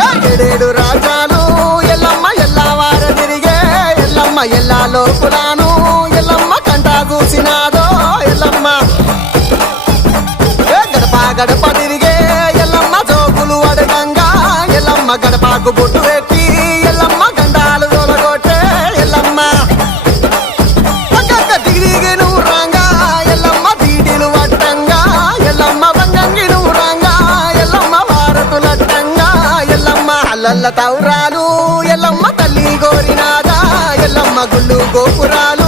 ఏడేడు రాజాలు ఎల్లమ్మ ఎల్లవార తిరిగే ఎల్లమ్మ ఎల్లా లోపులాను ఎల్లమ్మ కంటా చూసినాదో ఎల్లమ్మ గడప గడప తిరిగే ఎల్లమ్మ జోగులు అడగంగా ఎల్లమ్మ గడపకు బొట్టు పెట్టి ఎల్లమ్మ గండాలు తొలగొట్టే ఎల్లమ్మ దిగి నువ్వు రాంగా ఎల్లమ్మ బీడీలు వట్టంగా ఎల్లమ్మ బంగంగి నువ్వు రాంగా ఎల్లమ్మ భారతులట్టంగా ఎల్లమ్మ అల్లల్ల తౌరాలు ఎల్లమ్మ తల్లి గోరినాదా ఎల్లమ్మ గుళ్ళు గోపురాలు